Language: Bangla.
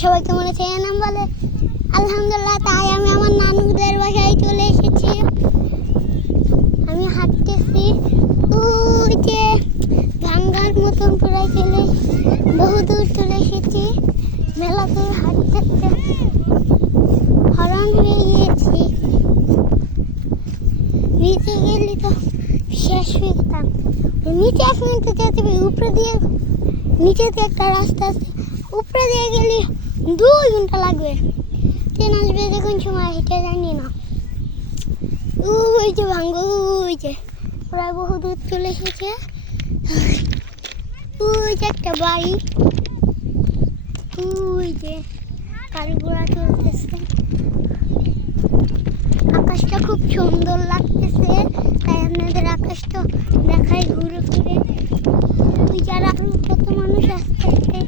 সবাই কেমন আছে নাম বলে আলহামদুলিল্লাহ। তাই আমি আমার নানুদের বাসায় চলে এসেছি। আমি হাঁটতেছি, ওই যে ভাঙ্গার মতন প্রায় চলে বহু দূর চলে এসেছি। মেলা দূর হাঁটতে হরণ হয়ে গিয়েছি। নিচে গেলে তো শেষ হয়ে যেতাম। নিচে 1 মিনিট যেতে হবে, উপরে দিয়ে নিচেতে একটা রাস্তা আছে, উপরে দিয়ে গেলে 2 ঘন্টা লাগবে। ট্রেন আসবে দেখুন সময়, হেঁটে জানি না। ওই যে ভাঙ্গ, ওই যে প্রায় বহু দূর চলে এসেছে। ওই যে একটা বাড়ি, ওই যে গাড়ি ঘোড়া চলতেছে। আকাশটা খুব সুন্দর লাগতেছে, তাই আপনাদের আকাশটা দেখাই ঘুরে ফিরে। ওই যারা কত মানুষ আসতেছে